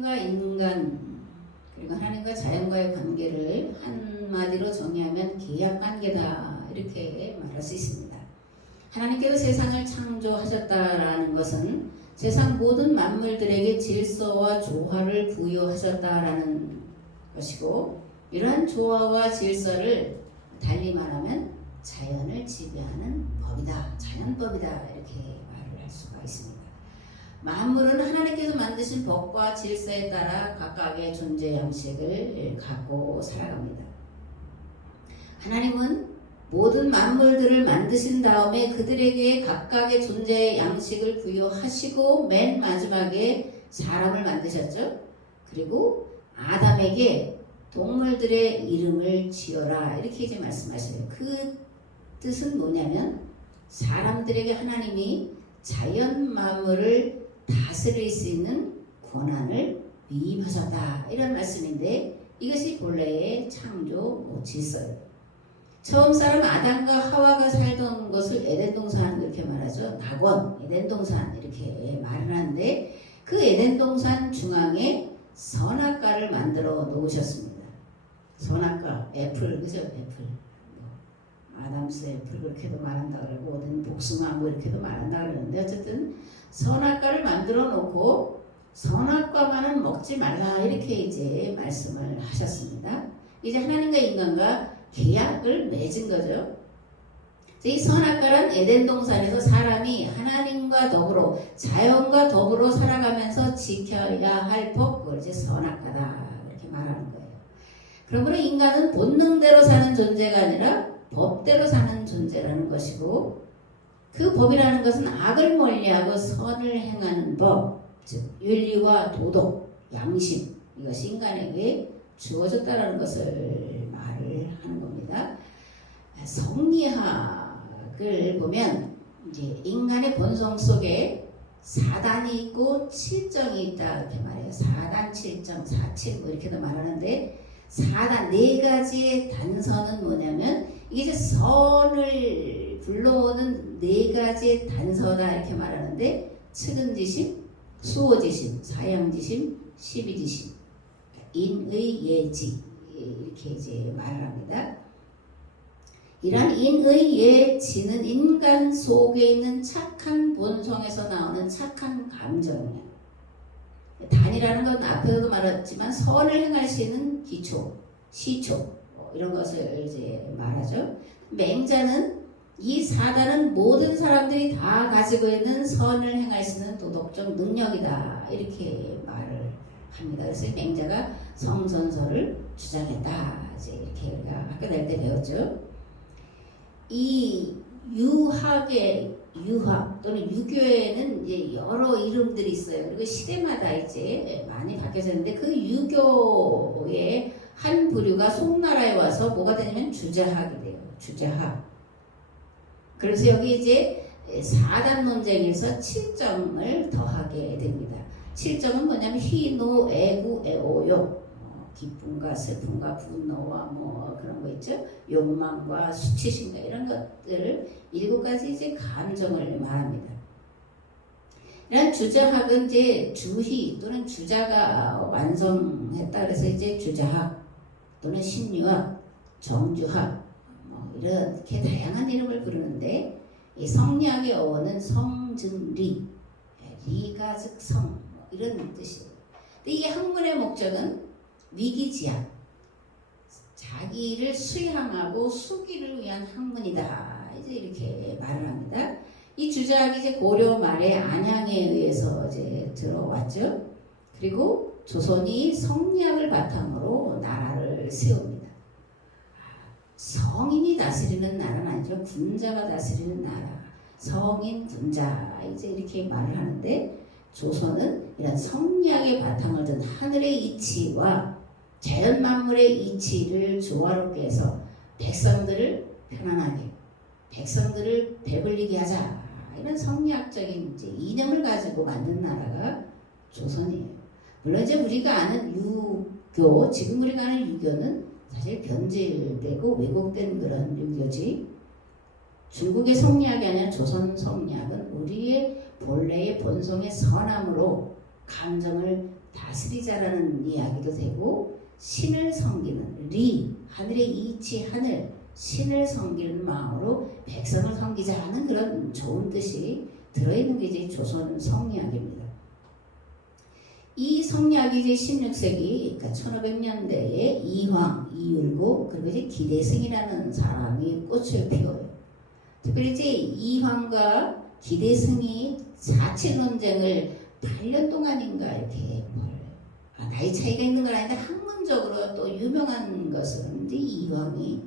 하나님과 인간 그리고 하나님과 자연과의 관계를 한마디로 정의하면 계약관계다 이렇게 말할 수 있습니다. 하나님께서 세상을 창조하셨다라는 것은 세상 모든 만물들에게 질서와 조화를 부여하셨다라는 것이고, 이러한 조화와 질서를 달리 말하면 자연을 지배하는 법이다, 자연법이다 이렇게 말을 할 수가 있습니다. 만물은 하나님께서 만드신 법과 질서에 따라 각각의 존재 양식을 갖고 살아갑니다. 하나님은 모든 만물들을 만드신 다음에 그들에게 각각의 존재 양식을 부여하시고 맨 마지막에 사람을 만드셨죠. 그리고 아담에게 동물들의 이름을 지어라 이렇게 이제 말씀하셔요. 그 뜻은 뭐냐면 사람들에게 하나님이 자연 만물을 다스릴 수 있는 권한을 위임하셨다 이런 말씀인데, 이것이 본래의 창조 질서예요. 처음 사람 아담과 하와가 살던 것을 에덴 동산 이렇게 말하죠. 낙원, 에덴 동산 이렇게 말을 하는데, 그 에덴 동산 중앙에 선악과를 만들어 놓으셨습니다. 선악과, 애플, 그죠? 애플. 아담스 애플 그렇게도 말한다 그러고, 어떤 복숭아 뭐 이렇게도 말한다 그러는데, 어쨌든 선악과를 만들어 놓고 선악과만은 먹지 말라 이렇게 이제 말씀을 하셨습니다. 이제 하나님과 인간과 계약을 맺은 거죠. 이 선악과란 에덴 동산에서 사람이 하나님과 더불어 자연과 더불어 살아가면서 지켜야 할 법, 그걸 이제 선악과다 이렇게 말하는 거예요. 그러므로 인간은 본능대로 사는 존재가 아니라 법대로 사는 존재라는 것이고, 그 법이라는 것은 악을 멀리하고 선을 행하는 법, 즉 윤리와 도덕, 양심, 이것이 인간에게 주어졌다는 것을 말을 하는 겁니다. 성리학을 보면 이제 인간의 본성 속에 사단이 있고 칠정이 있다 이렇게 말해요. 사단, 칠정, 사칠 뭐 이렇게도 말하는데, 사단 네 가지의 단서는 뭐냐면 이게 이제 선을 불러오는 네 가지의 단서다 이렇게 말하는데, 측은지심, 수호지심, 사양지심, 시비지심, 인의예지 이렇게 이제 말을 합니다. 이러한 인의예지는 인간 속에 있는 착한 본성에서 나오는 착한 감정이에요. 단이라는 건 앞에서도 말했지만 선을 행할 수 있는 기초, 시초 이런 것을 이제 말하죠. 맹자는 이 사단은 모든 사람들이 다 가지고 있는 선을 행할 수 있는 도덕적 능력이다 이렇게 말을 합니다. 그래서 맹자가 성선설을 주장했다 이제 이렇게 우리가 학교 다닐 때 배웠죠. 이 유학의 유학 또는 유교에는 이제 여러 이름들이 있어요. 그리고 시대마다 이제 많이 바뀌어졌는데, 그 유교의 한 부류가 송나라에 와서 뭐가 되냐면 주자학이 돼요. 주자학. 그래서 여기 이제 사단 논쟁에서 칠정을 더하게 됩니다. 칠정은 뭐냐면 희노, 애구, 애오욕, 기쁨과 슬픔과 분노와 뭐 그런 거 있죠. 욕망과 수치심과 이런 것들을 7가지 이제 감정을 말합니다. 이런 주자학은 이제 주희 또는 주자가 완성했다 그래서 이제 주자학 또는 신유학, 정주학 뭐 이렇게 다양한 이름을 부르는데, 이 성리학의 어원은 성증리, 리가 즉 성 뭐 이런 뜻이에요. 근데 이 학문의 목적은 위기지향, 자기를 수양하고 수기를 위한 학문이다 이제 이렇게 말을 합니다. 이 주자학이 이제 고려 말에 안양에 의해서 이제 들어왔죠. 그리고 조선이 성리학을 바탕으로 나라를 세웁니다. 성인이 다스리는 나라는 아니죠. 군자가 다스리는 나라, 성인 군자 이제 이렇게 말을 하는데, 조선은 이런 성리학의 바탕을 둔 하늘의 이치와 자연 만물의 이치를 조화롭게 해서 백성들을 편안하게, 백성들을 배불리게 하자 이런 성리학적인 이제 이념을 가지고 만든 나라가 조선이에요. 물론 이제 우리가 아는 유교, 지금 우리가 아는 유교는 사실 변질되고 왜곡된 그런 유교지, 중국의 성리학이 아니라 조선 성리학은 우리의 본래의 본성의 선함으로 감정을 다스리자라는 이야기도 되고 신을 섬기는 리, 하늘의 이치 하늘, 신을 섬기는 마음으로 백성을 섬기자 하는 그런 좋은 뜻이 들어있는 게 이제 조선 성리학입니다. 이 성리학이 이제 16세기, 그러니까 1500년대에 이황, 이율고, 그리고 이제 기대승이라는 사람이 꽃을 피워요. 특별히 이제 이황과 기대승이 자체 논쟁을 8년 동안인가 이렇게 나이 차이가 있는 건 아닌데 학문적으로 또 유명한 것은 이제 이황이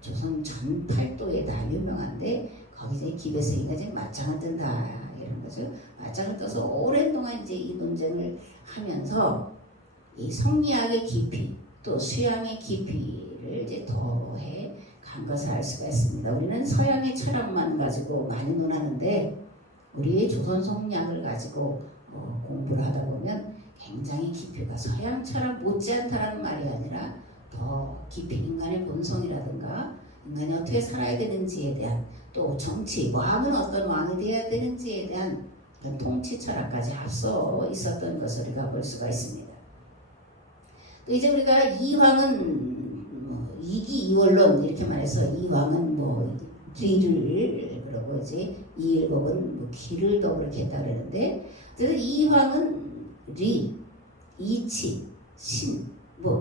조선 전팔도에 다 유명한데 거기서 기대승이가 이제 맞짱을 뜬다 이런 거죠. 맞짱을 떠서 오랜 동안 이제 이 논쟁을 하면서 이 성리학의 깊이 또 수양의 깊이를 이제 더해 간 것을 알 수가 있습니다. 우리는 서양의 철학만 가지고 많이 논하는데 우리의 조선 성리학을 가지고 공부를 하다 보면 굉장히 깊이가 서양 철학 못지않다라는 말이 아니라 더 깊이 인간의 본성이라든가 인간이 어떻게 살아야 되는지에 대한 또 정치, 왕은 어떤 왕이 되어야 되는지에 대한 통치 철학까지 앞서 있었던 것을 우리가 볼 수가 있습니다. 또 이제 우리가 이황은 이기이원론 이렇게 말해서 이황은 기를 그러고 이제 이일곡은 기를 더 그렇게 했다 그러는데 이황은 리, 이치, 신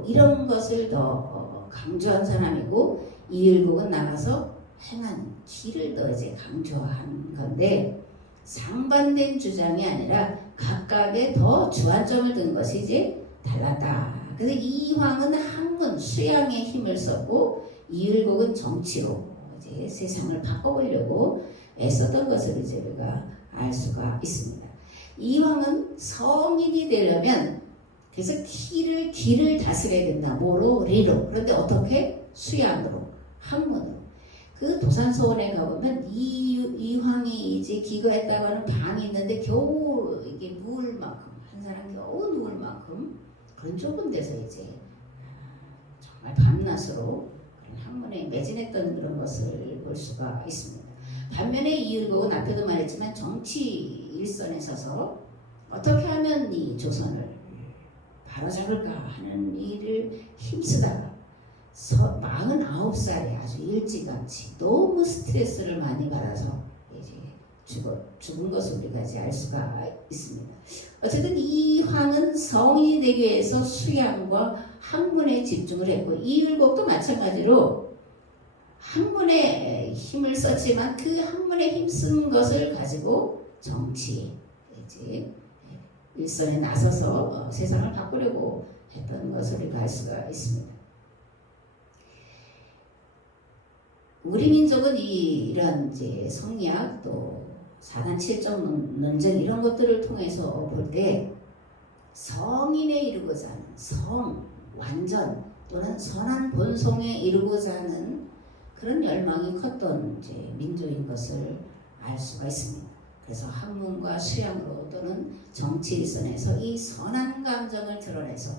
이런 것을 더 강조한 사람이고 이일곡은 나가서 행한 기를 더 이제 강조한 건데 상반된 주장이 아니라 각각의 더 주안점을 둔 것이 이제 달랐다. 그래서 이황은 학문, 수양에 힘을 썼고 이율곡은 정치로 이제 세상을 바꿔보려고 애썼던 것을 이제 우리가 알 수가 있습니다. 이황은 성인이 되려면 그래서 기를 다스려야 된다. 뭐로? 리로. 그런데 어떻게? 수양으로, 학문으로. 그 도산서원에 가보면 이황이 이제 기거했다고 하는 방이 있는데 겨우 이게 누울 만큼 한 사람 겨우 누울 만큼 그런 좁은 데서 이제 정말 밤낮으로 그런 학문에 매진했던 그런 것을 볼 수가 있습니다. 반면에 이율곡은 앞에도 말했지만 정치 일선에 서서 어떻게 하면 이 조선을 바로잡을까 하는 일을 힘쓰다가 49살에 아주 일찌감치 너무 스트레스를 많이 받아서 이제 죽은 것을 우리가 이제 알 수가 있습니다. 어쨌든 이황은 성인이 되기 위해서 수양과 학문에 집중을 했고 이율곡도 마찬가지로 학문에 힘을 썼지만 그 학문에 힘쓴 것을 가지고 정치에 이제 일선에 나서서 세상을 바꾸려고 했던 것을 우리가 알 수가 있습니다. 우리 민족은 이런 이제 성리학 또 사단 칠정 논쟁 이런 것들을 통해서 볼 때 성인에 이르고자 하는 완전 또는 선한 본성에 이르고자 하는 그런 열망이 컸던 이제 민족인 것을 알 수가 있습니다. 그래서 학문과 수양으로 또는 정치 일선에서 이 선한 감정을 드러내서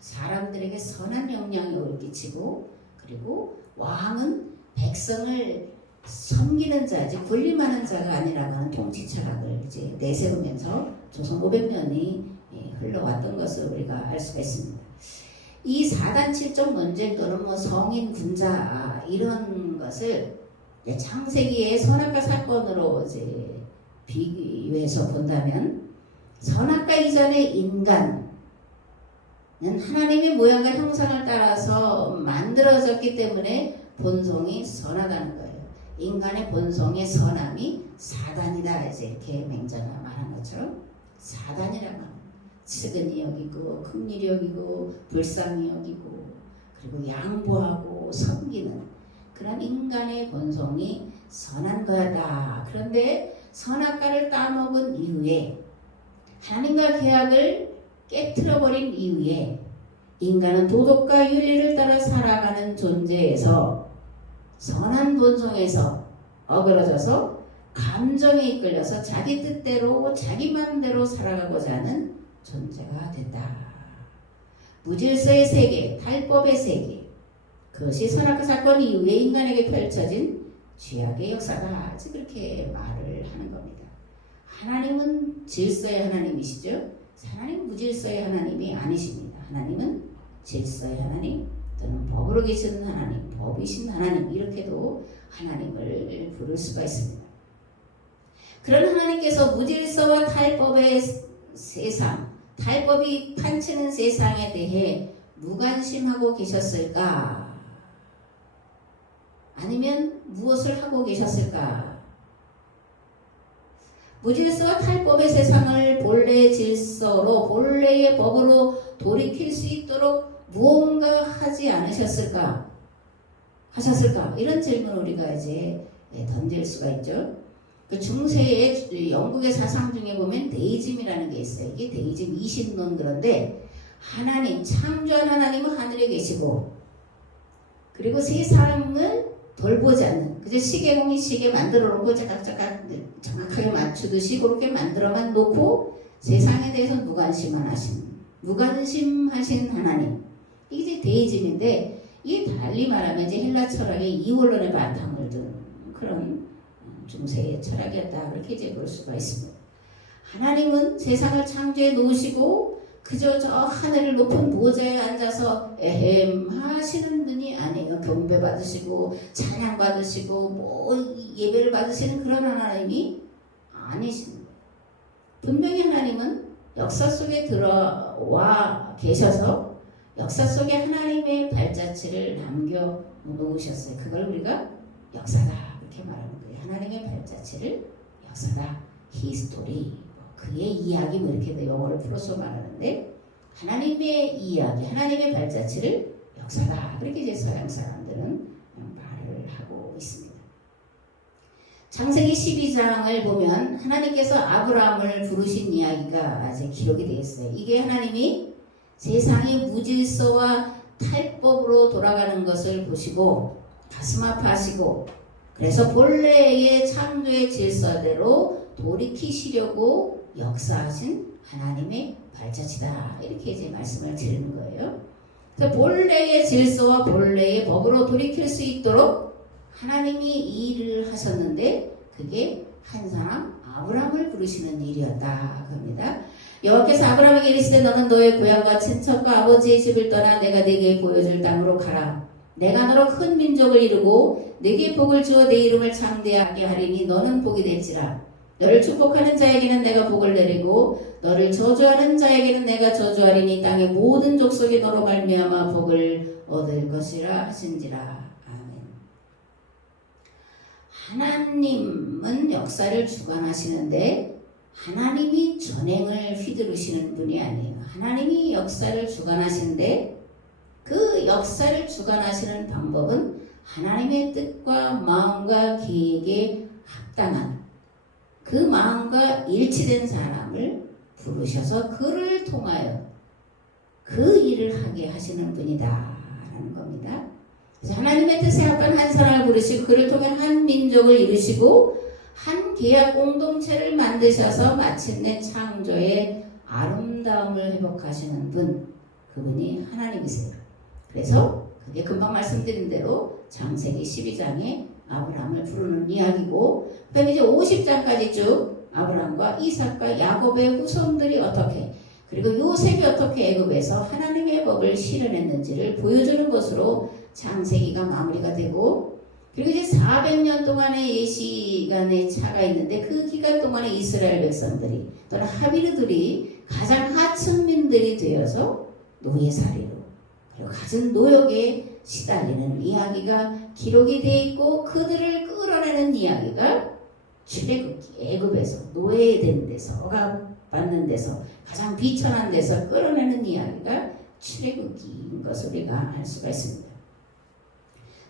사람들에게 선한 영향력을 끼치고 그리고 왕은 백성을 섬기는 자지 군림하는 자가 아니라고 하는 통치 철학을 이제 내세우면서 조선 500년이 흘러왔던 것을 우리가 알 수가 있습니다. 이 사단칠정 논쟁 또는 성인 군자 이런 것을 창세기의 선악과 사건으로 이제 비교해서 본다면 선악과 이전의 인간은 하나님의 모양과 형상을 따라서 만들어졌기 때문에 본성이 선하다는 거예요. 인간의 본성의 선함이 사단이다 이제 이렇게 맹자가 말한 것처럼 사단이라고 하는 측은히 여기고 긍휼히 여기고 불쌍히 여기고 그리고 양보하고 섬기는 그런 인간의 본성이 선한 거다. 그런데 선악과를 따먹은 이후에 하나님과 계약을 깨트려버린 이후에 인간은 도덕과 윤리를 따라 살아가는 존재에서 선한 본성에서 어그러져서 감정에 이끌려서 자기 뜻대로 자기 마음대로 살아가고자 하는 존재가 된다. 무질서의 세계, 탈법의 세계 그것이 선악과 사건 이후에 인간에게 펼쳐진 죄악의 역사다. 그렇게 말을 하는 겁니다. 하나님은 질서의 하나님이시죠. 하나님 무질서의 하나님이 아니십니다. 하나님은 질서의 하나님 또는 법으로 계시는 하나님, 법이신 하나님 이렇게도 하나님을 부를 수가 있습니다. 그런 하나님께서 무질서와 탈법의 세상, 탈법이 판치는 세상에 대해 무관심하고 계셨을까? 아니면 무엇을 하고 계셨을까? 무질서와 탈법의 세상을 본래의 질서로, 본래의 법으로 돌이킬 수 있도록 무언가 하지 않으셨을까? 하셨을까? 이런 질문을 우리가 이제 던질 수가 있죠. 그 중세의 영국의 사상 중에 보면 데이즘이라는 게 있어요. 이게 데이즘 이신론 그런데 하나님, 창조한 하나님은 하늘에 계시고 그리고 세상을 돌보지 않는 그저 시계공이 시계 만들어 놓고 자각자각 정확하게 맞추듯이 그렇게 만들어만 놓고 세상에 대해서 무관심하신 하나님 이게 이제 데이즘인데 이게 달리 말하면 이제 헬라 철학의 이원론의 바탕을 둔 그런 중세의 철학이었다 그렇게 이제 볼 수가 있습니다. 하나님은 세상을 창조해 놓으시고 그저 저 하늘을 높은 보좌에 앉아서 에헴 하시는 분이 아니에요. 경배 받으시고 찬양 받으시고 뭐 예배를 받으시는 그런 하나님이 아니십니다. 분명히 하나님은 역사 속에 들어와 계셔서 역사 속에 하나님의 발자취를 남겨 놓으셨어요. 그걸 우리가 역사다 이렇게 말하는 거예요. 하나님의 발자취를 역사다, 히스토리, 그의 이야기 뭐 이렇게 영어를 풀어서 말하는데 하나님의 이야기, 하나님의 발자취를 역사다 그렇게 이제 서양 사람들은 말을 하고 있습니다. 창세기 12장을 보면 하나님께서 아브라함을 부르신 이야기가 이제 기록이 되어 있어요. 이게 하나님이 세상이 무질서와 탈법으로 돌아가는 것을 보시고 가슴 아파하시고 그래서 본래의 창조의 질서대로 돌이키시려고 역사하신 하나님의 발자취다 이렇게 이제 말씀을 드리는 거예요. 그래서 본래의 질서와 본래의 법으로 돌이킬 수 있도록 하나님이 일을 하셨는데 그게 한 사람 아브라함을 부르시는 일이었다 합니다. 여호와께서 아브라함에게 이르시되 너는 너의 고향과 친척과 아버지의 집을 떠나 내가 네게 보여줄 땅으로 가라. 내가 너로 큰 민족을 이루고 네게 복을 주어 내 이름을 창대하게 하리니 너는 복이 될지라. 너를 축복하는 자에게는 내가 복을 내리고 너를 저주하는 자에게는 내가 저주하리니 땅의 모든 족속이 너로 말미암아 복을 얻을 것이라 하신지라. 아멘. 하나님은 역사를 주관하시는데 하나님이 전행을 휘두르시는 분이 아니에요. 하나님이 역사를 주관하시는데 그 역사를 주관하시는 방법은 하나님의 뜻과 마음과 계획에 합당한 그 마음과 일치된 사람을 부르셔서 그를 통하여 그 일을 하게 하시는 분이다 라는 겁니다. 그래서 하나님의 뜻에 합한 한 사람을 부르시고 그를 통해 한 민족을 이루시고 한 계약 공동체를 만드셔서 마침내 창조의 아름다움을 회복하시는 분, 그분이 하나님이세요. 그래서 그게 금방 말씀드린 대로 창세기 12장에 아브라함을 부르는 이야기고 그 다음에 이제 50장까지 쭉 아브라함과 이삭과 야곱의 후손들이 어떻게 그리고 요셉이 어떻게 애굽에서 하나님의 법을 실현했는지를 보여주는 것으로 창세기가 마무리가 되고 그리고 이제 400년 동안의 시간의 차가 있는데 그 기간 동안에 이스라엘 백성들이 또는 하비르들이 가장 하층민들이 되어서 노예살이로 그리고 갖은 노역에 시달리는 이야기가 기록이 되어 있고 그들을 끌어내는 이야기가 출애굽기 애굽에서 노예된 데서 억압받는 데서 가장 비천한 데서 끌어내는 이야기가 출애굽기인 것을 우리가 알 수가 있습니다.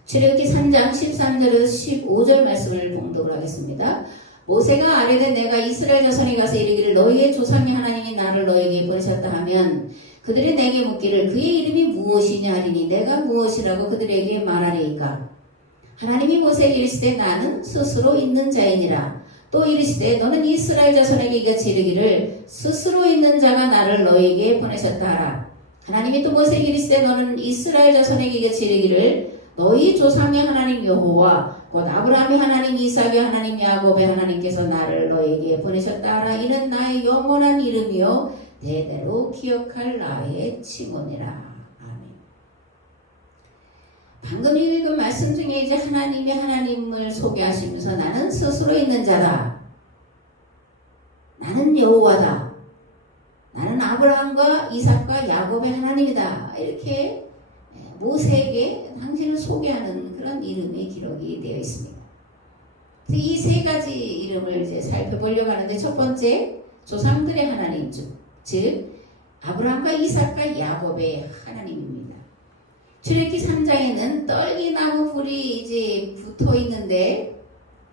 출애굽기 3장 13절에서 15절 말씀을 봉독을 하겠습니다. 모세가 아뢰되 내가 이스라엘 자손에 가서 이르기를 너희의 조상의 하나님이 나를 너에게 보내셨다 하면 그들이 내게 묻기를 그의 이름이 무엇이냐 하리니 내가 무엇이라고 그들에게 말하리이까. 하나님이 모세에게 이르시되 나는 스스로 있는 자이니라. 또 이르시되 너는 이스라엘 자손에게 이같이 이르기를 스스로 있는 자가 나를 너에게 보내셨다 하라. 하나님이 또 모세에게 이르시되 너는 이스라엘 자손에게 이같이 이르기를 너희 조상의 하나님 여호와 곧 아브라함의 하나님 이삭의 하나님 야곱의 하나님께서 나를 너에게 보내셨다 하라. 이는 나의 영원한 이름이요 대대로 기억할 나의 칭언이라. 아멘. 방금 읽은 말씀 중에 이제 하나님이 하나님을 소개하시면서 나는 스스로 있는 자다. 나는 여호와다. 나는 아브라함과 이삭과 야곱의 하나님이다. 이렇게 모세에게 당신을 소개하는 그런 이름이 기록이 되어 있습니다. 이 세 가지 이름을 이제 살펴보려고 하는데, 첫 번째 조상들의 하나님, 즉 아브라함과 이삭과 야곱의 하나님입니다. 출애굽기 3장에는 떨기나무 불이 이제 붙어 있는데,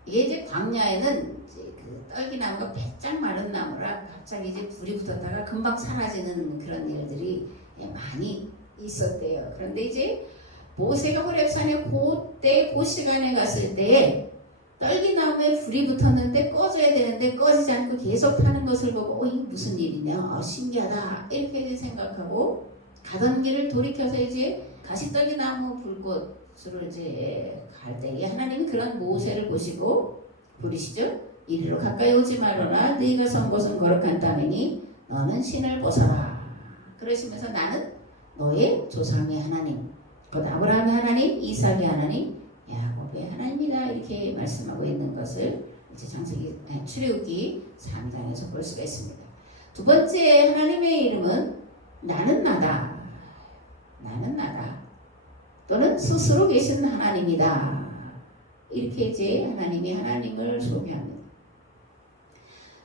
이게 이제 광야에는 이제 그 떨기나무가 배짱 마른 나무라 갑자기 이제 불이 붙었다가 금방 사라지는 그런 일들이 많이 있었대요. 그런데 이제 모세가 호렙산에 그때 그 시간에 갔을 때 떨기나무에 불이 붙었는데 꺼져야 되는데 꺼지지 않고 계속 타는 것을 보고 이게 무슨 일이냐, 신기하다 이렇게 생각하고 가던 길을 돌이켜서 이제 다시 떨기나무 불꽃으로 이제 갈 때에 하나님이 그런 모세를 보시고 부르시죠. 이리로 가까이 오지 말아라. 네가 선 곳은 거룩한 땅이니 너는 신을 벗어라. 그러시면서 나는 너의 조상의 하나님, 곧 아브라함의 하나님, 이삭의 하나님, 야곱의 하나님이다. 이렇게 말씀하고 있는 것을 이제 출애굽기 3장에서 볼 수가 있습니다. 두 번째 하나님의 이름은 나는 나다. 나는 나다. 또는 스스로 계신 하나님이다. 이렇게 이제 하나님이 하나님을 소개합니다.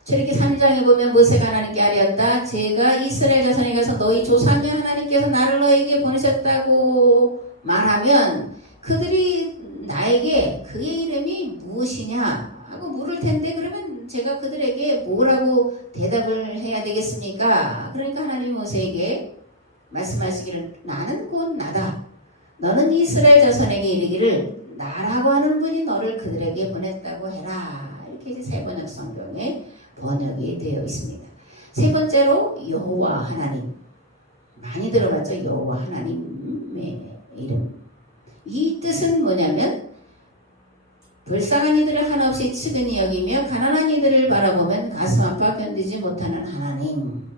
출애굽기 3장에 보면 모세가 하나님께 아뢰었다. 제가 이스라엘 자손에 가서 너희 조상의 하나님께서 나를 너에게 보내셨다고 말하면 그들이 나에게 그의 이름이 무엇이냐 하고 물을 텐데, 그러면 제가 그들에게 뭐라고 대답을 해야 되겠습니까? 그러니까 하나님이 모세에게 말씀하시기를 나는 곧 나다. 너는 이스라엘 자손에게 이르기를 나라고 하는 분이 너를 그들에게 보냈다고 해라. 이렇게 이제 세번역 성경에 번역이 되어 있습니다. 세 번째로 여호와 하나님. 많이 들어봤죠? 여호와 하나님의 이름. 이 뜻은 뭐냐면 불쌍한 이들을 한없이 측은히 여기며 가난한 이들을 바라보면 가슴 아파 견디지 못하는 하나님.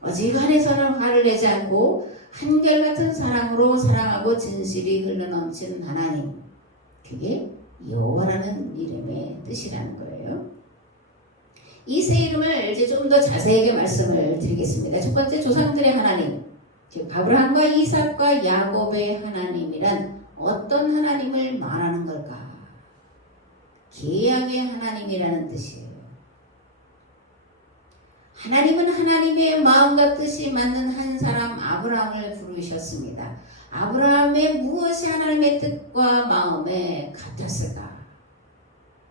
어지간해서는 화를 내지 않고 한결같은 사랑으로 사랑하고 진실이 흘러넘치는 하나님. 그게 여호와라는 이름의 뜻이라는 거예요. 이 세 이름을 이제 좀 더 자세하게 말씀을 드리겠습니다. 첫 번째 조상들의 하나님, 즉 아브라함과 이삭과 야곱의 하나님이란 어떤 하나님을 말하는 걸까? 계약의 하나님이라는 뜻이에요. 하나님은 하나님의 마음과 뜻이 맞는 한 사람 아브라함을 부르셨습니다. 아브라함의 무엇이 하나님의 뜻과 마음에 같았을까?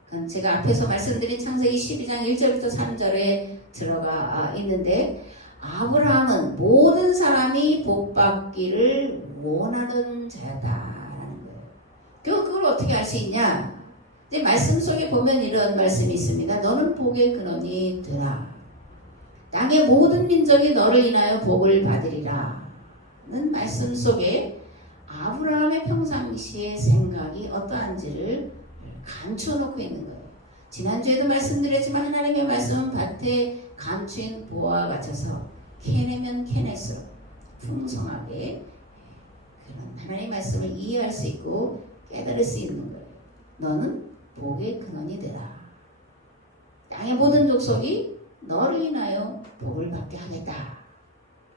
그건 제가 앞에서 말씀드린 창세기 12장 1절부터 3절에 들어가 있는데, 아브라함은 모든 사람이 복받기를 원하는 자였다라는 거예요. 그걸 어떻게 알 수 있냐? 이제 말씀 속에 보면 이런 말씀이 있습니다. 너는 복의 근원이 되라. 땅의 모든 민족이 너를 인하여 복을 받으리라. 는 말씀 속에 아브라함의 평상시의 생각이 어떠한지를 감춰놓고 있는 거예요. 지난주에도 말씀드렸지만 하나님의 말씀은 밭에 감추인 보화와 같아서 캐내면 캐낼수록 풍성하게 그런 하나님의 말씀을 이해할 수 있고 깨달을 수 있는 거예요. 너는 복의 근원이 되라. 땅의 모든 족속이 너를 인하여 복을 받게 하겠다.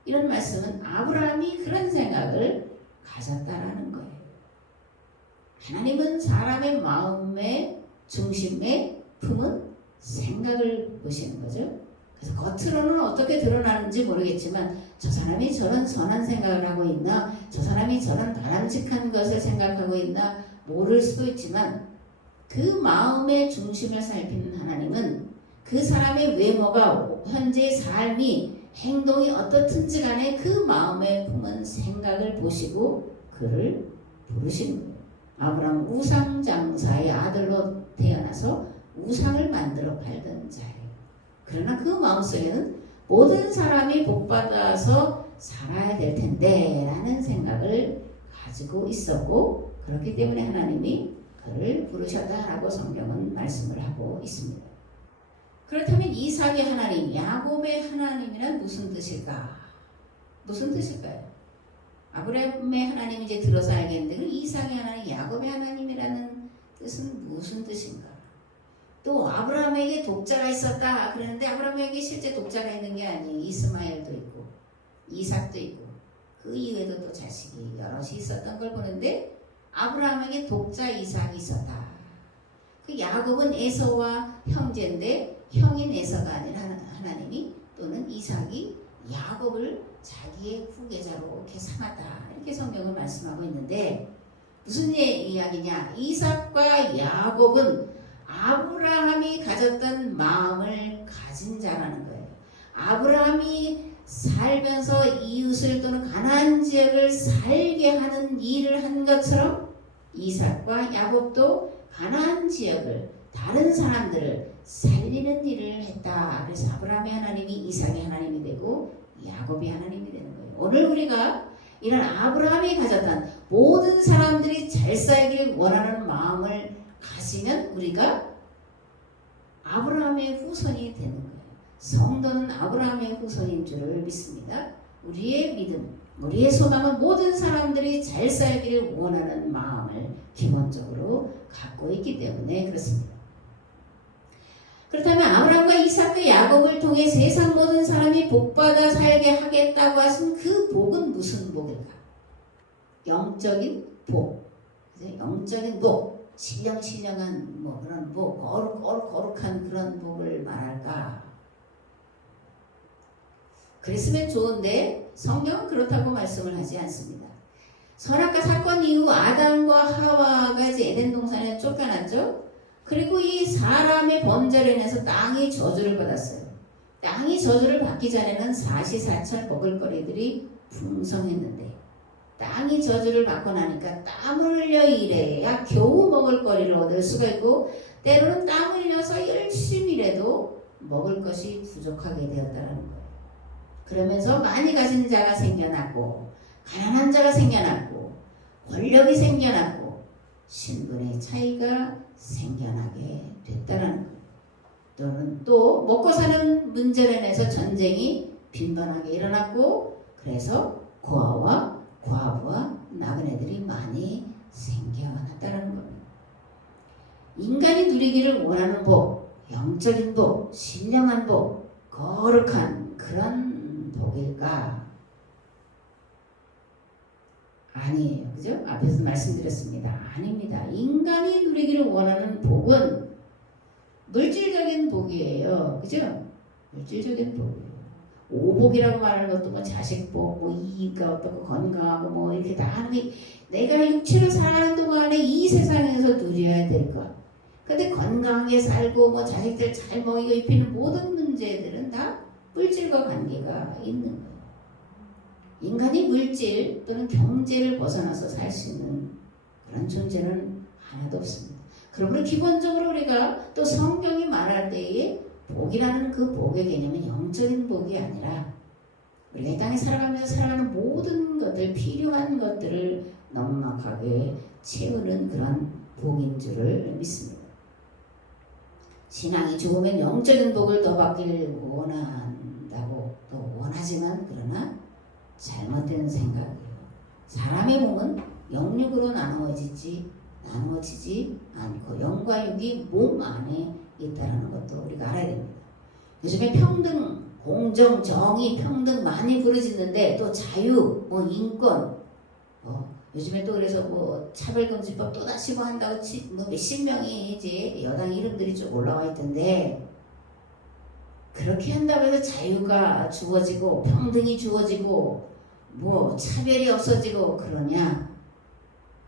이런 말씀은 아브라함이 그런 생각을 가졌다라는 거예요. 하나님은 사람의 마음의 중심에 품은 생각을 보시는 거죠. 그래서 겉으로는 어떻게 드러나는지 모르겠지만 저 사람이 저런 선한 생각을 하고 있나, 저 사람이 저런 바람직한 것을 생각하고 있나 모를 수도 있지만 그 마음의 중심을 살피는 하나님은 그 사람의 외모가 현재 삶이 행동이 어떻든지 간에 그 마음에 품은 생각을 보시고 그를 부르시는 거예요. 아브라함 우상장사의 아들로 태어나서 우상을 만들어 팔던 자예요. 그러나 그 마음속에는 모든 사람이 복받아서 살아야 될 텐데 라는 생각을 가지고 있었고, 그렇기 때문에 하나님이 그를 부르셨다라고 성경은 말씀을 하고 있습니다. 그렇다면 이삭의 하나님, 야곱의 하나님이란 무슨 뜻일까? 무슨 뜻일까요? 아브라함의 하나님 이제 들어서 알겠는데 그럼 이삭의 하나님, 야곱의 하나님이라는 뜻은 무슨 뜻인가? 또 아브라함에게 독자가 있었다 그러는데 아브라함에게 실제 독자가 있는 게 아니에요. 이스마엘도 있고 이삭도 있고 그 이외에도 또 자식이 여럿이 있었던 걸 보는데 아브라함에게 독자 이삭이 있었다. 그 야곱은 에서와 형제인데 형인 에서가 아니라 하나님이 또는 이삭이 야곱을 자기의 후계자로 이렇게 삼았다. 이렇게 성경을 말씀하고 있는데 무슨 이야기냐? 이삭과 야곱은 아브라함이 가졌던 마음을 가진 자라는 거예요. 아브라함이 살면서 이웃을 또는 가나안 지역을 살게 하는 일을 한 것처럼 이삭과 야곱도 가나안 지역을 다른 사람들을 살리는 일을 했다. 그래서 아브라함의 하나님이 이삭의 하나님이 되고 야곱의 하나님이 되는 거예요. 오늘 우리가 이런 아브라함이 가졌던 모든 사람들이 잘 살길 원하는 마음을 가지면 우리가 아브라함의 후손이 되는 거예요. 성도는 아브라함의 후손인 줄을 믿습니다. 우리의 믿음, 우리의 소망은 모든 사람들이 잘 살기를 원하는 마음을 기본적으로 갖고 있기 때문에 그렇습니다. 그렇다면 아브라함과 이삭과 야곱을 통해 세상 모든 사람이 복받아 살게 하겠다고 하신 그 복은 무슨 복일까? 영적인 복, 영적인 복, 신령한 뭐 그런 복, 거룩한 그런 복을 말할까? 그랬으면 좋은데 성경은 그렇다고 말씀을 하지 않습니다. 선악과 사건 이후 아담과 하와가 이제 에덴 동산에 쫓겨났죠. 그리고 이 사람의 범죄로 인해서 땅이 저주를 받았어요. 땅이 저주를 받기 전에는 사시사철 먹을거리들이 풍성했는데 땅이 저주를 받고 나니까 땀 흘려 일해야 겨우 먹을거리를 얻을 수가 있고 때로는 땀 흘려서 열심히 일해도 먹을 것이 부족하게 되었다는 거예요. 그러면서 많이 가진 자가 생겨났고 가난한 자가 생겨났고 권력이 생겨났고 신분의 차이가 생겨나게 됐다는 거예요. 또는 또 먹고 사는 문제로 인해서 전쟁이 빈번하게 일어났고 그래서 고아와 과부와 나그네들이 많이 생겨났다는 겁니다. 인간이 누리기를 원하는 복, 영적인 복, 신령한 복, 거룩한 그런 복일까? 아니에요. 그죠? 앞에서 말씀드렸습니다. 아닙니다. 인간이 누리기를 원하는 복은 물질적인 복이에요. 그죠? 물질적인 복이에요. 오복이라고 말하는 것도 뭐 자식복, 뭐 이익가 어떻고 건강하고 뭐 이렇게 다 하는 게 내가 육체로 사는 동안에 이 세상에서 누려야 될 것. 근데 건강하게 살고 뭐 자식들 잘 먹이고 입히는 모든 문제들은 다 물질과 관계가 있는 거예요. 인간이 물질 또는 경제를 벗어나서 살 수 있는 그런 존재는 하나도 없습니다. 그러므로 기본적으로 우리가 또 성경이 말할 때에 복이라는 그 복의 개념은 영적인 복이 아니라 우리가 이 땅에 살아가면서 살아가는 모든 것들, 필요한 것들을 넉넉하게 채우는 그런 복인 줄을 믿습니다. 신앙이 좋으면 영적인 복을 더 받기를 원한다고 또 원하지만 그러나 잘못된 생각이에요. 사람의 몸은 영육으로 나누어지지 않고 영과 육이 몸 안에 있다는 것도 우리가 알아야 됩니다. 요즘에 평등, 공정, 정의, 평등 많이 부르짖는데 또 자유, 뭐 인권, 요즘에 또 그래서 뭐 차별금지법 또 다시 뭐 한다고 뭐 몇십 명이 이제 여당 이름들이 좀 올라와 있던데 그렇게 한다고 해서 자유가 주어지고 평등이 주어지고 뭐 차별이 없어지고 그러냐?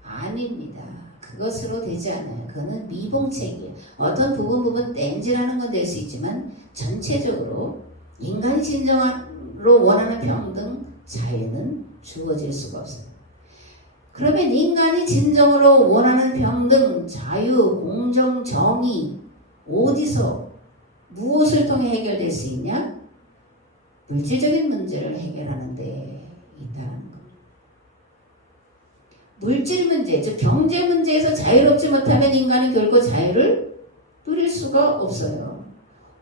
아닙니다. 그것으로 되지 않아요. 그거는 미봉책이에요. 어떤 부분 땡지라는 건 될 수 있지만 전체적으로 인간이 진정으로 원하는 평등, 자유는 주어질 수가 없어요. 그러면 인간이 진정으로 원하는 평등, 자유, 공정, 정의 어디서 무엇을 통해 해결될 수 있냐? 물질적인 문제를 해결하는 데 있다는 것. 물질 문제, 즉 경제 문제에서 자유롭지 못하면 인간은 결코 자유를 누릴 수가 없어요.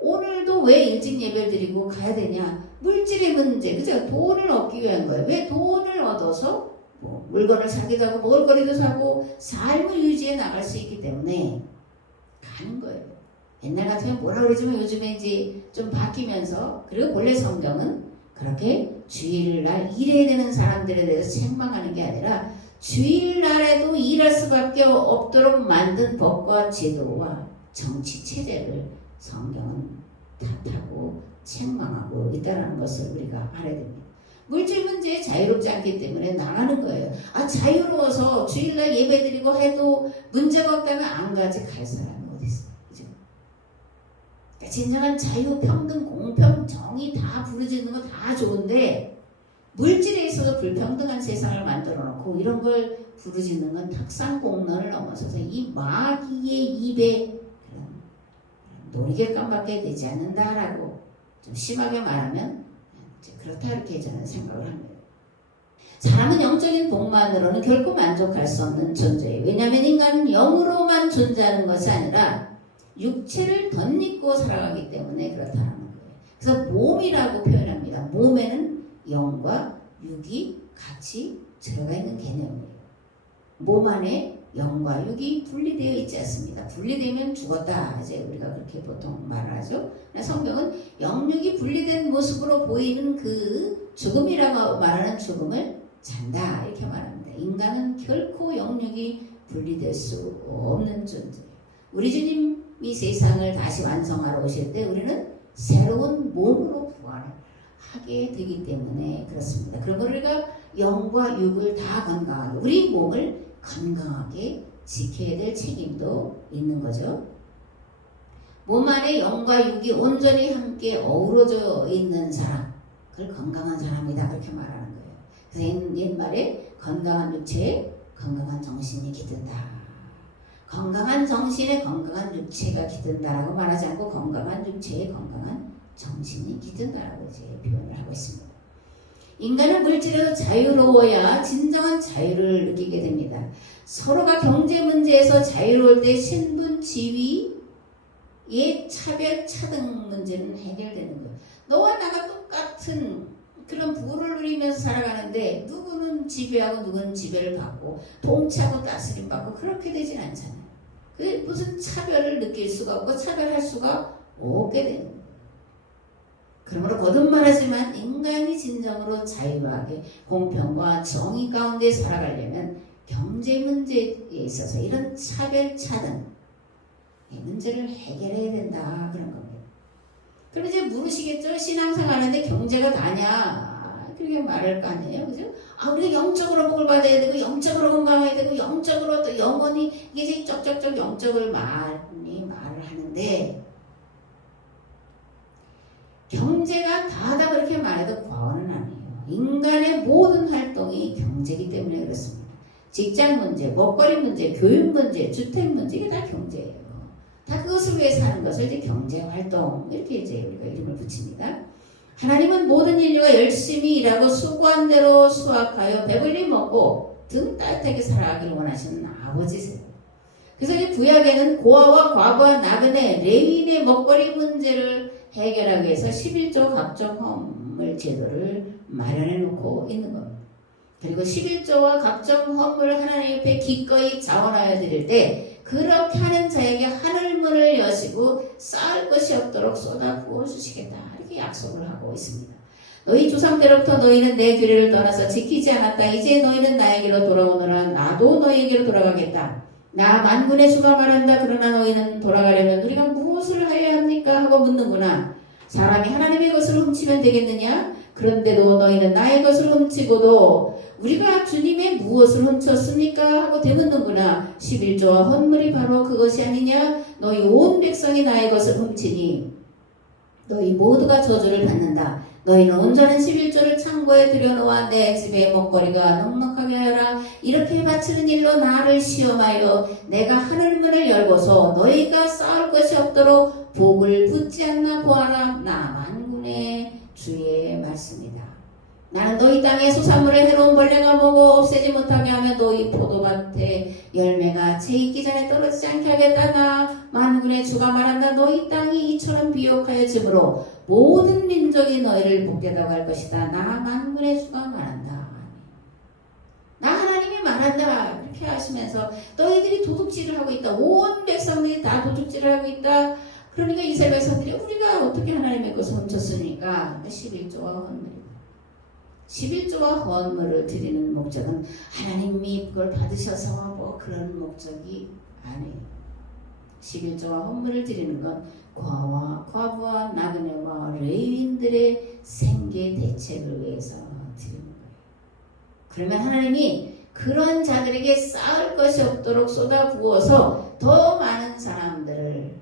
오늘도 왜 일찍 예배를 드리고 가야 되냐? 물질의 문제, 그죠? 돈을 얻기 위한 거예요. 왜 돈을 얻어서 뭐 물건을 사기도 하고 먹을거리도 사고 삶을 유지해 나갈 수 있기 때문에 가는 거예요. 옛날 같으면 뭐라 그러지만 요즘에 이제 좀 바뀌면서, 그리고 본래 성경은 그렇게 주일날 일해야 되는 사람들에 대해서 책망하는 게 아니라 주일날에도 일할 수밖에 없도록 만든 법과 제도와 정치 체제를 성경은 탓하고 책망하고 있다는 것을 우리가 알아야 됩니다. 물질 문제에 자유롭지 않기 때문에 나가는 거예요. 자유로워서 주일날 예배드리고 해도 문제가 없다면 안 가지 갈 사람이 어디 있어요? 그죠? 그러니까 진정한 자유, 평등, 공평, 정의 다 부르짖는 거 다 좋은데 물질에 있어서 불평등한 세상을 만들어 놓고 이런 걸 부르짖는 건 탁상공론을 넘어서서 이 마귀의 입에 놀이객감밖에 되지 않는다라고 좀 심하게 말하면 그렇다 이렇게 저는 생각을 합니다. 사람은 영적인 복만으로는 결코 만족할 수 없는 존재예요. 왜냐하면 인간은 영으로만 존재하는 것이 아니라 육체를 덧입고 살아가기 때문에 그렇다는 거예요. 그래서 몸이라고 표현합니다. 몸에는 영과 육이 같이 들어가 있는 개념이에요. 몸 안에 영과 육이 분리되어 있지 않습니다. 분리되면 죽었다. 이제 우리가 그렇게 보통 말을 하죠. 성경은 영육이 분리된 모습으로 보이는 그 죽음이라고 말하는 죽음을 잔다. 이렇게 말합니다. 인간은 결코 영육이 분리될 수 없는 존재예요. 우리 주님이 세상을 다시 완성하러 오실 때 우리는 새로운 몸으로 부활하게 되기 때문에 그렇습니다. 그러면 우리가 영과 육을 다 건강하게, 우리 몸을 건강하게 지켜야 될 책임도 있는 거죠. 몸 안에 영과 육이 온전히 함께 어우러져 있는 사람, 그걸 건강한 사람이다 그렇게 말하는 거예요. 그래서 옛말에 건강한 육체에 건강한 정신이 깃든다. 건강한 정신에 건강한 육체가 깃든다라고 말하지 않고 건강한 육체에 건강한 정신이 깃든다라고 이제 표현을 하고 있습니다. 인간은 물질에서 자유로워야 진정한 자유를 느끼게 됩니다. 서로가 경제 문제에서 자유로울 때 신분, 지위의 차별, 차등 문제는 해결되는 거예요. 너와 나가 똑같은 그런 부를 누리면서 살아가는데 누구는 지배하고 누구는 지배를 받고 통치하고 다스림 받고 그렇게 되진 않잖아요. 그 무슨 차별을 느낄 수가 없고 차별할 수가 없게 되는 거예요. 그러므로 거듭 말하지만 인간이 진정으로 자유하게 공평과 정의 가운데 살아가려면 경제 문제에 있어서 이런 차별, 차등 이 문제를 해결해야 된다 그런 겁니다. 그럼 이제 물으시겠죠? 신앙생활 하는데 경제가 다냐? 그렇게 말할 거 아니에요, 그죠? 우리가 영적으로 복을 받아야 되고 영적으로 건강해야 되고 영적으로 또 영원히 이게 쩍쩍쩍 영적을 많이 말을 하는데 경제가 다다 그렇게 말해도 과언은 아니에요. 인간의 모든 활동이 경제이기 때문에 그렇습니다. 직장 문제, 먹거리 문제, 교육 문제, 주택 문제 이게 다 경제예요. 다 그것을 위해 사는 것을 이제 경제 활동 이렇게 이제 우리가 이름을 붙입니다. 하나님은 모든 인류가 열심히 일하고 수고한 대로 수확하여 배불리 먹고 등 따뜻하게 살아가기를 원하시는 아버지세요. 그래서 이제 구약에는 고아와 과부와 나그네, 레위인의 먹거리 문제를 해결하기 위해서 11조 각종 헌물 제도를 마련해 놓고 있는 겁니다. 그리고 11조와 각종 헌물을 하나님 옆에 기꺼이 자원하여 드릴 때 그렇게 하는 자에게 하늘문을 여시고 쌓을 것이 없도록 쏟아 부어 주시겠다 이렇게 약속을 하고 있습니다. 너희 조상 때로부터 너희는 내 규례를 떠나서 지키지 않았다. 이제 너희는 나에게로 돌아오너라. 나도 너희에게로 돌아가겠다. 나 만군의 주가 말한다. 그러나 너희는 돌아가려면 우리가 무엇을 해야 합니까? 하고 묻는구나. 사람이 하나님의 것을 훔치면 되겠느냐? 그런데도 너희는 나의 것을 훔치고도 우리가 주님의 무엇을 훔쳤습니까? 하고 되묻는구나. 11조와 헌물이 바로 그것이 아니냐? 너희 온 백성이 나의 것을 훔치니 너희 모두가 저주를 받는다. 너희는 온전한 11조를 창고에 들여놓아 내 집에 먹거리가 넉넉하게 하여라. 이렇게 바치는 일로 나를 시험하여 내가 하늘문을 열고서 너희가 쌓을 것이 없도록 복을 붓지 않나 보아라. 나 만군의 주의 말씀이다. 나는 너희 땅의 소산물을 해로운 벌레가 먹어 없애지 못하게 하며 너희 포도밭에 열매가 채 익기 전에 떨어지지 않게 하겠다. 나 만군의 만군의 주가 말한다. 너희 땅이 이처럼 비옥하여지므로 모든 민족이 너희를 복되다고 할 것이다. 나 만군의 주가 말한다. 나 하나님이 말한다. 이렇게 하시면서 너희들이 도둑질을 하고 있다. 온 백성들이 다 도둑질을 하고 있다. 그러니까 이스라엘 백성들이 우리가 어떻게 하나님의 것을 훔쳤습니까? 11조와 헌물입니다. 11조와 헌물을 드리는 목적은 하나님이 그걸 받으셔서 뭐 그런 목적이 아니에요. 11조와 헌물을 드리는 건 과부와 나그네와 레위인들의 생계 대책을 위해서 드리는 거예요. 그러면 하나님이 그런 자들에게 쌓을 것이 없도록 쏟아부어서 더 많은 사람들을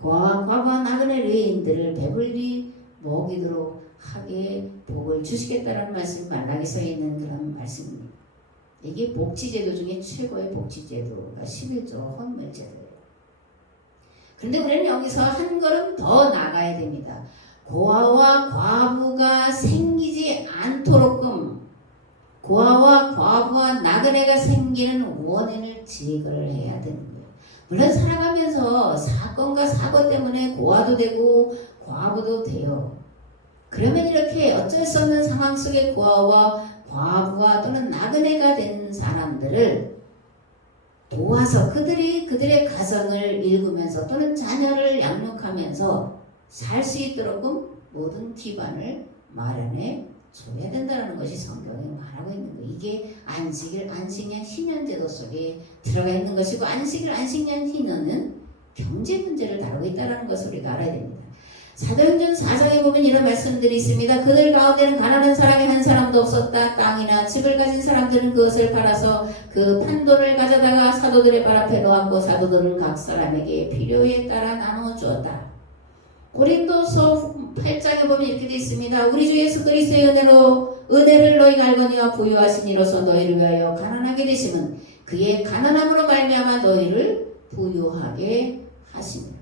과부와 나그네 레위인들을 배불리 먹이도록 하게 복을 주시겠다는 말씀이 말라기서에 있는 그런 말씀입니다. 이게 복지제도 중에 최고의 복지제도가 11조 헌물제도예요. 그런데 우리는 여기서 한 걸음 더 나가야 됩니다. 고아와 과부가 생기지 않도록끔 고아와 과부와 나그네가 생기는 원인을 제거를 해야 되는 거예요. 물론 살아가면서 사건과 사고 때문에 고아도 되고 과부도 돼요. 그러면 이렇게 어쩔 수 없는 상황 속에 고아와 과부와 또는 나그네가 된 사람들을 도와서 그들의 가정을 일구면서 또는 자녀를 양육하면서 살 수 있도록 모든 기반을 마련해 줘야 된다는 것이 성경에 말하고 있는 거예요. 이게 안식년 희년제도 속에 들어가 있는 것이고 안식년 희년은 경제 문제를 다루고 있다는 것을 우리가 알아야 됩니다. 사도행전 4장에 보면 이런 말씀들이 있습니다. 그들 가운데는 가난한 사람이 한 사람도 없었다. 땅이나 집을 가진 사람들은 그것을 팔아서 그 판돈을 가져다가 사도들의 발 앞에 놓았고 사도들은 각 사람에게 필요에 따라 나누어 주었다. 고린도서 8장에 보면 이렇게 되어 있습니다. 우리 주 예수 그리스도의 은혜를 너희가 알거니와 부유하신 이로서 너희를 위하여 가난하게 되심은 그의 가난함으로 말미암아 너희를 부유하게 하시니라.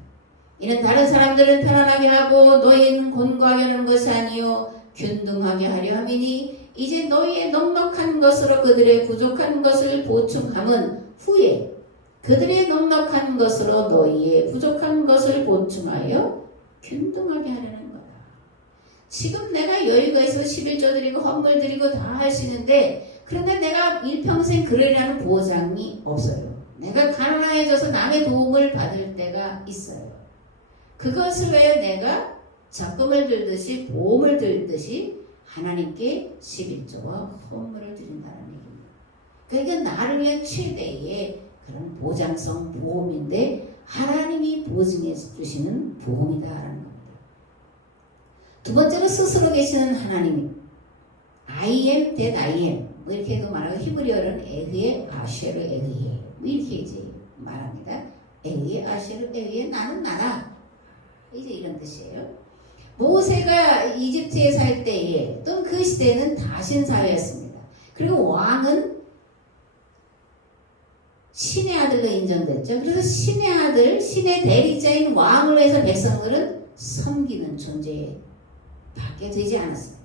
이는 다른 사람들은 편안하게 하고 너희는 곤고하게 하는 것이 아니요 균등하게 하려 함이니 이제 너희의 넉넉한 것으로 그들의 부족한 것을 보충함은 후에 그들의 넉넉한 것으로 너희의 부족한 것을 보충하여 균등하게 하려는 거다. 지금 내가 여유가 있어 11조 드리고 헌물 드리고 다 할 수 있는데 그런데 내가 일평생 그러리라는 보장이 없어요. 내가 가난해져서 남의 도움을 받을 때가 있어요. 그것을 왜 내가 적금을 들듯이 보험을 들듯이 하나님께 11조와 헌물을 드린다는 얘기입니다. 그러니까 나를 위한 최대의 그런 보장성 보험인데 하나님이 보증해 주시는 보험이다라는 겁니다. 두 번째로 스스로 계시는 하나님 I am that I am 뭐 이렇게도 말하고 히브리어는 에흐에 아쉐르 에흐에 이렇게 이제 말합니다. 에흐에 아쉐르 에흐에 나는 나다. 이제 이런 뜻이에요. 모세가 이집트에 살 때에 또는 그 시대에는 다신 사회였습니다. 그리고 왕은 신의 아들로 인정됐죠. 그래서 신의 아들, 신의 대리자인 왕을 위해서 백성들은 섬기는 존재에 밖에 되지 않았어요.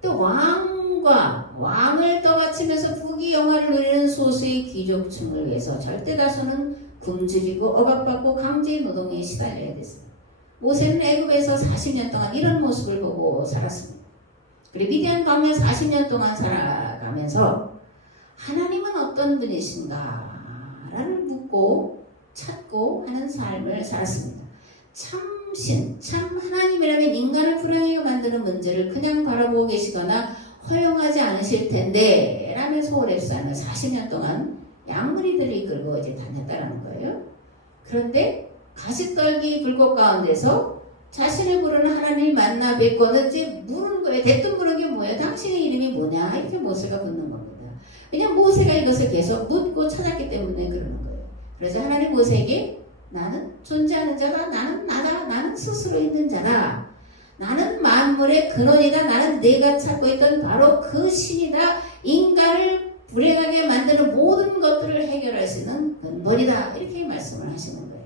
또 왕을 떠받치면서 부귀영화를 누리는 소수의 귀족층을 위해서 절대 다수는 굶주리고 억압받고 강제 노동에 시달려야 됐어요. 모세는 애굽에서 40년 동안 이런 모습을 보고 살았습니다. 그리고 미디안 가면 40년 동안 살아가면서 하나님은 어떤 분이신가? 라를 묻고 찾고 하는 삶을 살았습니다. 참 하나님이라면 인간을 불행하게 만드는 문제를 그냥 바라보고 계시거나 허용하지 않으실 텐데 라며 소홀히 삶을 40년 동안 양무리들이 끌고 이제 다녔다는 거예요. 그런데 가시떨기 불꽃 가운데서 자신을 부르는 하나님을 만나 뵙고는 이제 물은 거예요. 대뜸 물은 게 뭐예요? 당신의 이름이 뭐냐? 이렇게 모세가 묻는 겁니다. 왜냐하면 모세가 이것을 계속 묻고 찾았기 때문에 그러는 거예요. 그래서 하나님 모세에게 나는 존재하는 자다. 나는 나다. 나는 스스로 있는 자다. 나는 만물의 근원이다. 나는 내가 찾고 있던 바로 그 신이다. 인간을 불행하게 만드는 모든 것들을 해결할 수 있는 근본이다. 이렇게 말씀을 하시는 거예요.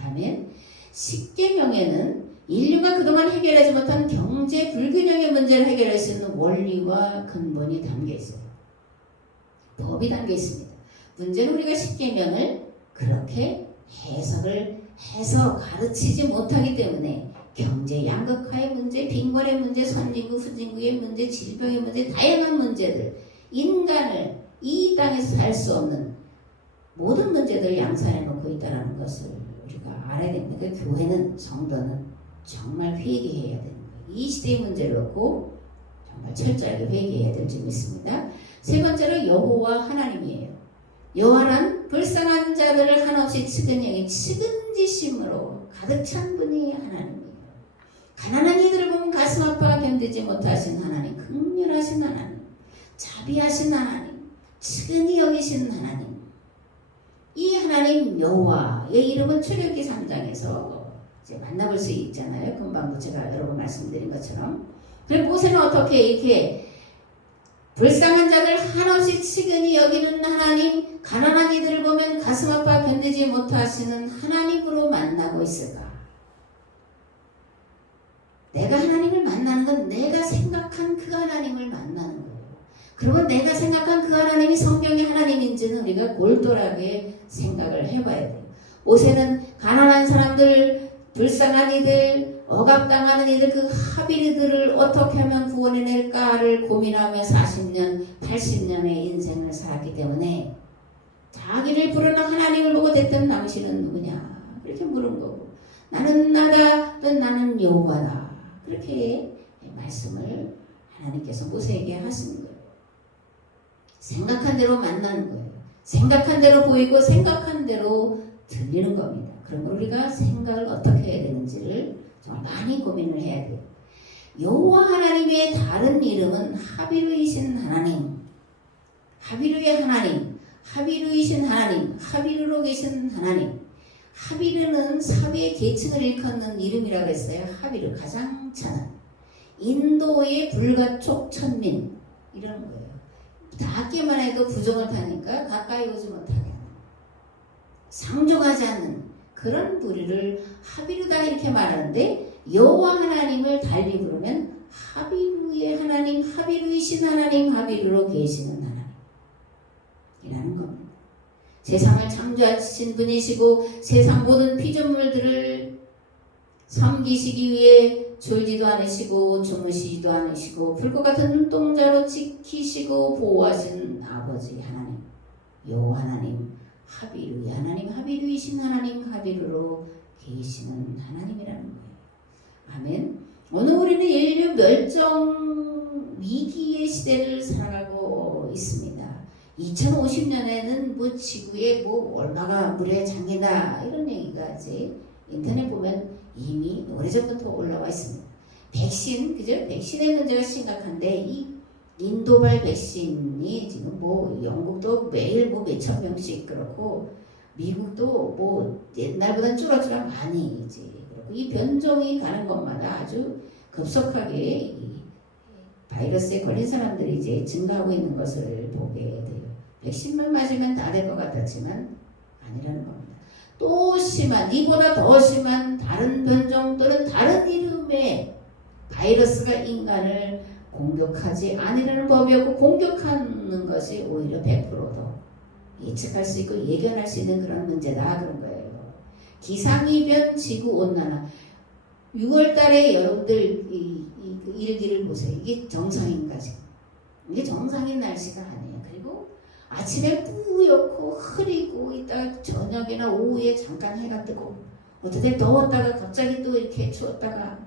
아멘. 십계명에는 인류가 그동안 해결하지 못한 경제 불균형의 문제를 해결할 수 있는 원리와 근본이 담겨 있어요. 법이 담겨 있습니다. 문제는 우리가 십계명을 그렇게 해석을 해서 가르치지 못하기 때문에 경제 양극화의 문제, 빈곤의 문제, 선진국, 후진국의 문제, 질병의 문제, 다양한 문제들, 인간을 이 땅에서 살 수 없는 모든 문제들을 양산해 놓고 있다는 것을 우리가 알아야 됩니다. 그러니까 교회는, 성도는 정말 회개해야 되는 거예요. 이 시대의 문제를 놓고 정말 철저하게 회개해야 될 점이 있습니다. 세 번째로 여호와 하나님이에요. 여호와란 불쌍한 자들을 한없이 측은히 측은지심으로 가득 찬 분이 하나님이에요. 가난한 이들을 보면 가슴 아파 견디지 못하신 하나님, 긍휼하신 하나님, 자비하신 하나님, 측은히 여기신 하나님. 이 하나님 여호와의 이름은 출애굽기 3장에서 이제 만나볼 수 있잖아요. 금방도 제가 여러 번 말씀드린 것처럼. 그리고 모세는 어떻게 이렇게 불쌍한 자들 한없이 측은히 여기는 하나님, 가난한 이들을 보면 가슴 아파 견디지 못하시는 하나님으로 만나고 있을까? 내가 하나님을 만나는 건 내가 생각한 그 하나님을 만나는 거예요. 그러면 내가 생각한 그 하나님이 성경의 하나님인지는 우리가 골똘하게 생각을 해봐야 돼요. 모세는 가난한 사람들, 불쌍한 이들, 억압당하는 이들, 그 하비리들을 어떻게 하면 구원해낼까를 고민하며 40년, 80년의 인생을 살았기 때문에 자기를 부르는 하나님을 보고 대뜸 당신은 누구냐? 그렇게 물은 거고, 나는 나다, 또 나는 여호와다. 그렇게 말씀을 하나님께서 모세에게 하시는 거예요. 생각한 대로 만나는 거예요. 생각한 대로 보이고 생각한 대로 들리는 겁니다. 그럼 우리가 생각을 어떻게 해야 되는지를 좀 많이 고민을 해야 돼요. 여호와 하나님의 다른 이름은 하비루이신 하나님, 하비루의 하나님, 하비루이신 하나님, 하비루로 계신 하나님. 하비르는 사회의 계층을 일컫는 이름이라고 했어요. 하비르, 가장 찬한 인도의 불가촉 천민, 이런 거예요. 닿기만 해도 부정을 타니까 가까이 오지 못하게 하는, 상종하지 않는 그런 부류를 하비르다 이렇게 말하는데, 여호와 하나님을 달리 부르면 하비루의 하나님, 하비루이신 하나님, 하비루로 계시는 하나님이라는 겁니다. 세상을 창조하신 분이시고 세상 모든 피조물들을 섬기시기 위해 졸지도 않으시고 주무시지도 않으시고 불과 같은 눈동자로 지키시고 보호하신 아버지 하나님, 여호와 하나님, 하비루의 하나님, 하비루이신 하나님, 하비루로 계시는 하나님이라는 거예요. 아멘. 오늘 우리는 인류 멸종 위기의 시대를 살아가고 있습니다. 2050년에는 뭐 지구에 뭐 얼마가 물에 잠긴다 이런 얘기가 이제 인터넷 보면 이미 오래전부터 올라와 있습니다. 백신, 그죠? 백신의 문제가 심각한데 이 인도발 백신이 지금 뭐 영국도 매일 뭐 몇천 명씩 그렇고 미국도 뭐 옛날보다 쭈라쭈라 많이 이제 그렇고 이 변종이 가는 것마다 아주 급속하게 이 바이러스에 걸린 사람들이 이제 증가하고 있는 것을 보게 돼요. 백신만 맞으면 다 될 것 같았지만 아니라는 겁니다. 또 심한, 이보다 더 심한 다른 변종 또는 다른 이름의 바이러스가 인간을 공격하지 아니라는 법이었고, 공격하는 것이 오히려 100%더 예측할 수 있고 예견할 수 있는 그런 문제다 그런 거예요. 기상이변, 지구온난화. 6월 달에 여러분들 이 일기를 보세요. 이게 정상인가 지금? 이게 정상인 날씨가 아니에요. 그리고 아침에 뿌옇고 흐리고 있다가 저녁이나 오후에 잠깐 해가 뜨고 어떻게 더웠다가 갑자기 또 이렇게 추웠다가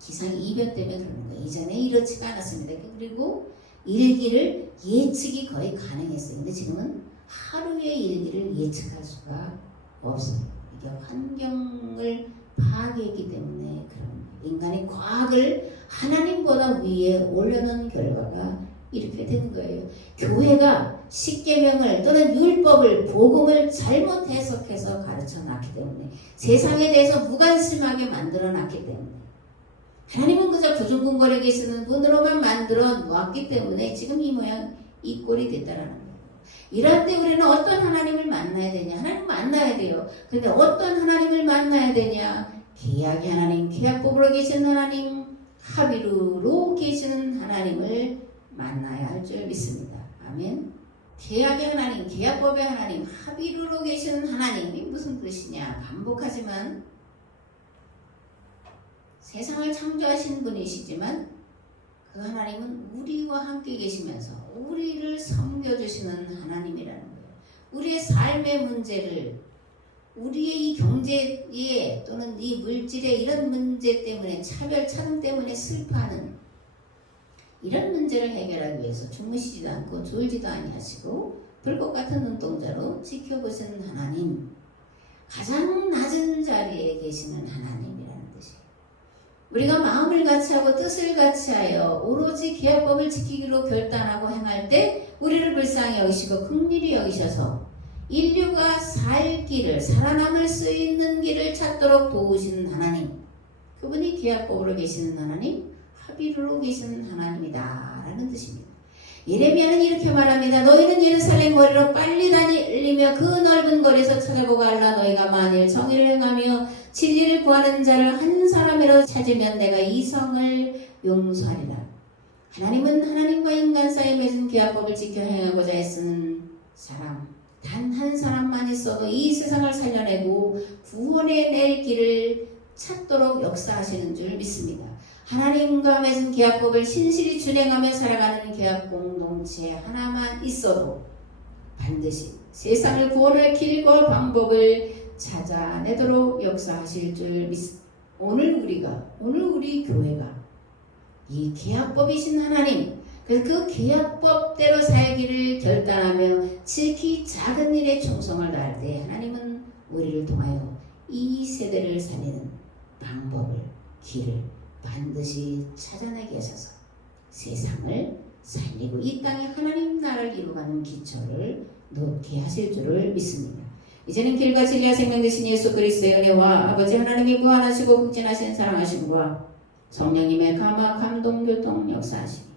기상이 이변 때문에 그러는 거예요. 이전에 이렇지가 않았습니다. 그리고 일기를 예측이 거의 가능했어요. 근데 지금은 하루의 일기를 예측할 수가 없어요. 이게 환경을 파괴했기 때문에 그런 인간이 과학을 하나님보다 위에 올려놓은 결과가 이렇게 되는 거예요. 교회가 십계명을 또는 율법을, 복음을 잘못 해석해서 가르쳐놨기 때문에, 세상에 대해서 무관심하게 만들어놨기 때문에, 하나님은 그저 구중궁궐에 계시는 분으로만 만들어 놓았기 때문에 지금 이 모양, 이 꼴이 됐다라는 거예요. 이럴 때 우리는 어떤 하나님을 만나야 되냐? 하나님 만나야 돼요. 근데 어떤 하나님을 만나야 되냐? 계약의 하나님, 계약법으로 계시는 하나님, 하비루로 계시는 하나님을 만나야 할 줄 믿습니다. 아멘. 계약의 하나님, 계약법의 하나님, 합의로 계시는 하나님이 무슨 뜻이냐? 반복하지만 세상을 창조하신 분이시지만 그 하나님은 우리와 함께 계시면서 우리를 섬겨주시는 하나님이라는 거예요. 우리의 삶의 문제를, 우리의 이 경제에 또는 이 물질의 이런 문제 때문에, 차등 때문에 슬퍼하는 이런 문제를 해결하기 위해서 주무시지도 않고 졸지도 아니하시고 불꽃 같은 눈동자로 지켜보시는 하나님, 가장 낮은 자리에 계시는 하나님이라는 뜻이에요. 우리가 마음을 같이하고 뜻을 같이하여 오로지 계약법을 지키기로 결단하고 행할 때 우리를 불쌍히 여기시고 긍휼히 여기셔서 인류가 살 길을, 살아남을 수 있는 길을 찾도록 도우시는 하나님, 그분이 계약법으로 계시는 하나님, 합의로 계시는 하나님이다 라는 뜻입니다. 예레미야는 이렇게 말합니다. 너희는 예루살렘 거리로 빨리 달리며 그 넓은 거리에서 찾아보고 알라. 너희가 만일 정의를 행하며 진리를 구하는 자를 한 사람이라도 찾으면 내가 이 성을 용서하리라. 하나님은 하나님과 인간 사이에 맺은 계약법을 지켜 행하고자 애쓰는 사람, 단 한 사람만 있어도 이 세상을 살려내고 구원해낼 길을 찾도록 역사하시는 줄 믿습니다. 하나님과 맺은 계약법을 신실히 준행하며 살아가는 계약 공동체 하나만 있어도 반드시 세상을 구원할 길과 방법을 찾아내도록 역사하실 줄 믿습니다. 오늘 우리 교회가 이 계약법이신 하나님, 그 계약법대로 살기를 결단하며 지키 작은 일에 충성을 다할 때 하나님은 우리를 통하여 이 세대를 살리는 방법을, 길을 반드시 찾아내게 하셔서 세상을 살리고 이 땅에 하나님 나라를 이루어가는 기초를 놓게 하실 줄을 믿습니다. 이제는 길과 진리와 생명 되신 예수 그리스도의 은혜와 아버지 하나님이 무한하시고 극진하신 사랑하심과 성령님의 감화 감동 교통 역사하심이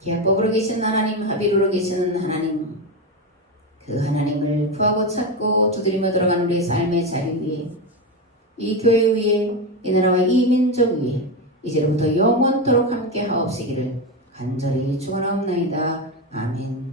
계약법으로 계신 하나님, 합의로 계시는 하나님, 그 하나님을 구하고 찾고 두드리며 들어가는 우리의 삶의 자리 위에, 이 교회 위에, 이 나라와 이 민족 위에 이제부터 영원토록 함께 하옵시기를 간절히 축원하옵나이다. 아멘.